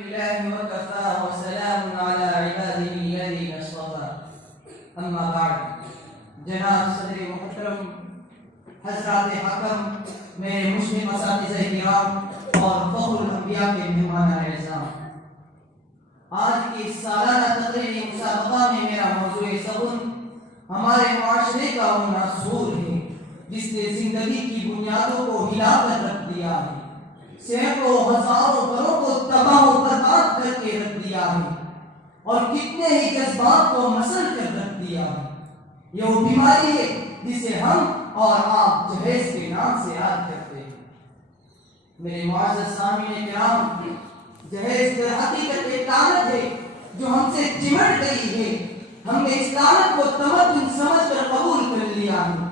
बिल्लाहि व कफ़ा व सलामुन अला इबादिही अल्लज़ीना इस्तफ़ा अम्मा बाद। जनाब सदर मुहतरम, हज़रात हकम, मेरे मुस्लिम असातिज़े किराम और फ़ख्रुल अंबिया के मेहमान-ए-इज़्ज़ाम, आज की सालाना तकरीरी मुसाबका में मेरा मौज़ूए ज़ुबान हमारे मुआशरे का वो नासूर है जिसने जिंदगी की बुनियादों को हिलाकर रख दिया है, सैकड़ों हजारों घरों को तबाह और बर्बाद करके रख दिया है और कितने ही जज्बात को मसल कर रख दिया है। ये वो बीमारी है जिसे हम और आप जहेज के नाम से याद करते हैं। मेरे मुअज़्ज़ज़ सामीन किराम, जहेज दर हकीकत एक लानत है जो हमसे चिमट गई है। हमने इस लानत को तमद्दुन समझकर कबूल कर लिया है।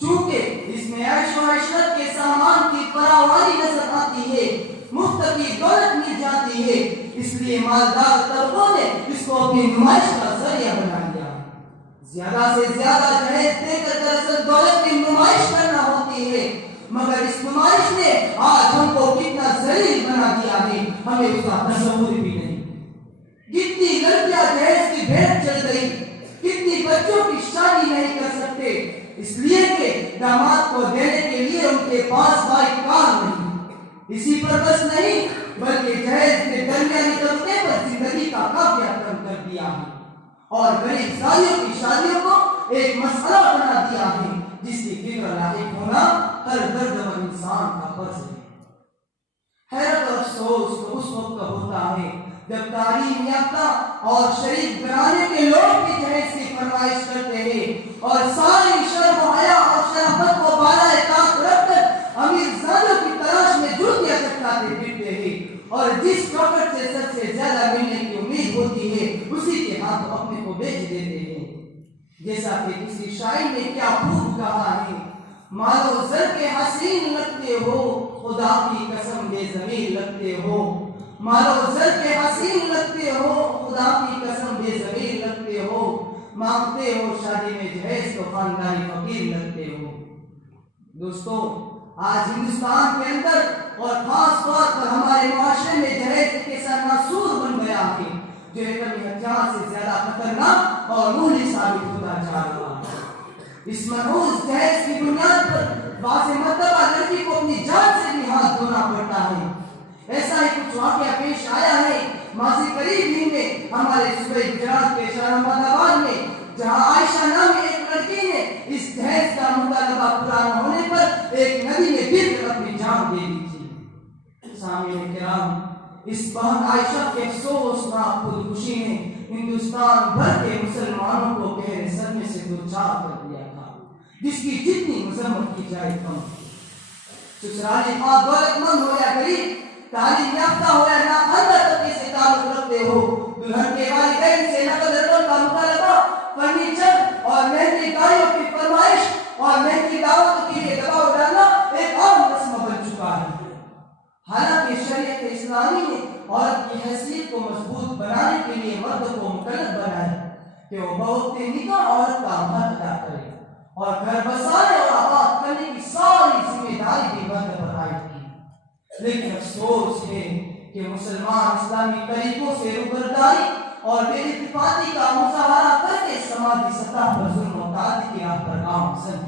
चूंकि इसमें ऐश व इशरत के सामान की फरावानी नजर आती है, मुफ्त की दौलत मिल जाती है, इसलिए मालदार तबकों ने इसको अपनी नुमाइश का जरिया बना लिया। ज्यादा से ज्यादा दहेज देकर दरअसल दौलत की नुमाइश करना होती है, मगर इस नुमाइश ने आज हमको कितना जलील बना दिया है, हमें उसका तसव्वुर भी नहीं। कितनी लड़कियां दहेज की भेंट चल गई, कितनी बच्चों की शादी नहीं कर सकते इसलिए कि दामाद को देने के लिए उनके पास भाई कार नहीं। इसी पर बस नहीं बल्कि दहेज के दरमियानी तबके पर जिंदगी का काफिया कम कर दिया है और गरीब सालियों की शादियों को एक मसला बना दिया है जिसकी फिक्र लायक होना हर दर्दमंद इंसान का फर्ज है। हैरत और अफसोस तो उस वक्त होता है जब तालीम याफ्ता और शरीफ घराने के लोग भी दहेज की फरमाइश करते हैं और सारी शर्म हया और शराफत को बालाए ताक रखकर अमीर ज़ादों की तलाश में जूतियां चटकाते फिरते हैं और जिस चौकट से सबसे ज्यादा मिलने की उम्मीद होती है उसी के हाथ अपने को बेच देते हैं। जैसा कि किसी शायर ने क्या खूब कहा है, मानो ज़र के हसीन लगते हो, खुदा की कसम बेज़मीर लगते हो। मानो ज़र के हसीन लगते हो, खुदा की कसम बेज़मीर लगते हो। मांगते हो शादी में दहेज तो खानदानी फकीर लगते हो। दोस्तों, आज हिंदुस्तान के अंदर और खास तौर पर हमारे मुआशरे में दहेज के नासूर बन गया है जो एक हथियार से ज्यादा खतरनाक और मूल्य साबित होता जा रहा है। इस मनहूस दहेज की बुनियाद पर बाज़ मर्तबा लड़की को अपनी जान से भी हाथ धोना पड़ता है। ऐसा ही कुछ वाकया पेश आया है माजी करीब ही में हमारे सूबे गुजरात के शहराबाद में, जहां आयशा नामी एक लड़की ने इस दहेज का मुतालबा पूरा न होने पर एक नदी में गिरकर अपनी जान दे दी थी। सामीन किराम, इस बहन आयशा के अफसोसनाक खुदकुशी ने हिंदुस्तान भर के मुसलमानों को गहरे सदमे से दोचार कर दिया था, जिसकी जितनी मजम्मत की जाए कम। ससुराली मां दौलतमंद हो या गरीब, तालीम याफ्ता हो या नाखवानदार तबके से ताल्लुक रखते हो, दुल्हन के वालिदैन से नकद रकम का मुतालबा, फर्नीचर और महंगी गाड़ियों की फरमाइश और महंगी दावतों के लिए दबाव डालना एक आम रस्म बन चुका है। हालांकि शरीयत इस्लामी ने औरत की हैसियत को मजबूत बनाने के लिए मर्द को मुकल्लफ बनाया कि वो बवक्ते निकाह औरत का हक अदा करे और घर बसाने और आबाद करने की सारी जिम्मेदारी भी मर्द पर आयद की। लेकिन अफसोस है कि मुसलमान इस्लामी तरीकों से रूबरदारी और बेइत्तेफाकी का मुजाहरा करके समाजी सतह पर जुल्म और ताकत की राह पर गामज़न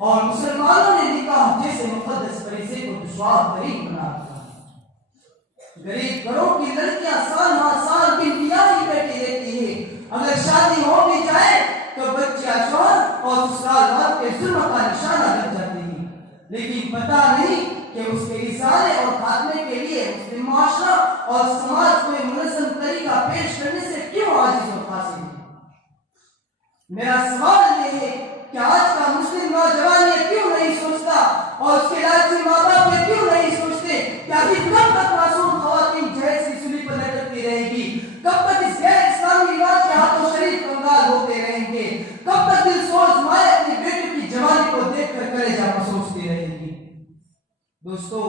और मुसलमानों ने निकाह जैसे मुक़द्दस फरीज़े को दुश्वार तरीन बना दिया। गरीब घरों की लड़कियां साल हर साल की बियाह ही बैठी रहती है, अगर शादी हो भी जाए तो बच्चियां शौहर और ससुराल वालों के जुल्म का निशाना लग जाती है। लेकिन पता नहीं कि उसके इज़ाले और खात्मे के लिए मुस्लिम माशरा और समाज को मुनज़्ज़म तरीका पेश करने से क्यों आजिज़ और कासिर है। मेरा सवाल ये है कि आज का मुस्लिम नौजवान ये क्यों नहीं सोचता और उसके लालची माँ बाप ये क्यों नहीं सोचते कि आखिर कब तक मासूम ख़वातीन दहेज की सूली पर लटकती रहेगी, कब तक इस गैर इस्लामी रिवाज के हाथों शरीफ कंगाल होते रहेंगे, कब तक दिलसोज माए अपनी बेटी की जवानी को देखकर कलेजा सोचती रहेगी। दोस्तों,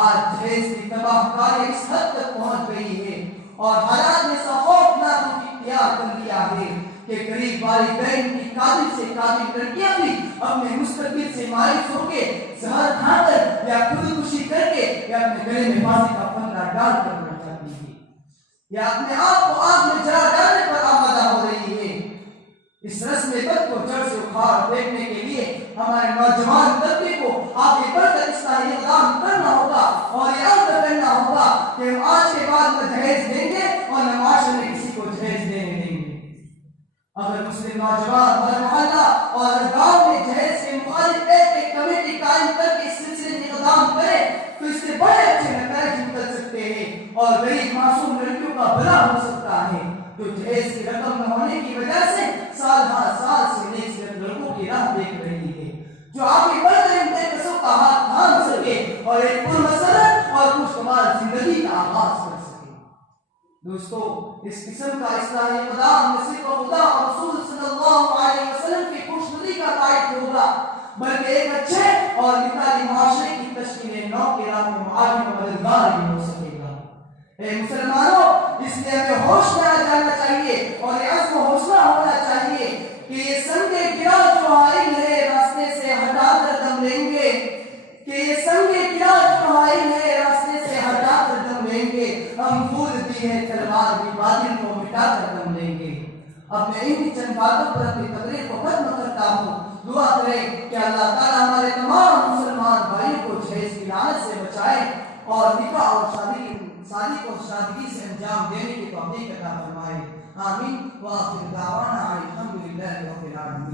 आज दहेज की तबाहकारी इस हद तक पहुंच गई है और हालात ने ऐसा खौफनाक इख्तियार कर लिया है कि गरीब वालिदैन की काबिल से काबिल लड़कियां भी अपने मुस्तकबिल से मायूस होकर जहर खाकर या खुदकुशी करके या अपने गले में फांसी का फंदा डालकर मर जाती है। या अपने आप को आग में जला डालने पर आमादा हो रही है। इस रस्म बद को जड़ से उखाड़ फेंकने के लिए हमारे नौजवान तबके को आगे बढ़कर इसका इक़दाम करना होगा और ये अज़्म करना होगा कि हम आज के बाद न दहेज देंगे और न माशरे में किसी को दहेज देने देंगे। अगर मुस्लिम नौजवान हर मोहल्ला और हर गांव में दहेज के मुखालिफ एक कमेटी कायम करके इस सिलसिले में इक़दाम करे तो इससे बड़े अच्छे नतीजे निकल सकते हैं और गरीब मासूम लड़कियों का भला हो सकता है जो दहेज की रकम न होने की वजह से साल हर साल से नेक सिर्फ लड़कों की राह देख रही है, जो आगे बढ़कर इन बेकसों का हाथ थाम सके और एक पुरमसरत और खुशगवार जिंदगी का आगाज कर सके। दोस्तों, इस किस्म का इस्लाही इक़दाम न सिर्फ खुदा और रसूल सल्लल्लाहु अलैहि वसल्लम की खुशनुदी का बाइस होगा बल्कि एक अच्छे और मिसाली माशरे की तश्कील नौ के राह में आगे मददगार भी हो सकेगा। ए मुसलमानों, इसलिए हमें होश में आ जाना चाहिए और ये अज़्म हौसला होना चाहिए कि ये संगे गिरा जो आइल है रास्ते से हटाकर दम लेंगे, कि ये संगे गिरा जो आइल है रास्ते से हटाकर दम लेंगे, हम फूल दी है तलवार भी बातिल को मिटाकर दम लेंगे। अब मैं इन्हीं चंद बातों पर अपनी तकरीर को खत्म करता हूँ। दुआ करें कि अल्लाह ताला हमारे तमाम मुसलमान भाइयों को दहेज की लानत से बचाए और निकाह और शादी को सादगी से अंजाम देने की तौफीक अता फरमाए। आमीन। व आखिर दावाना अल्हम्दुलिल्लाहि रब्बिल आलमीन।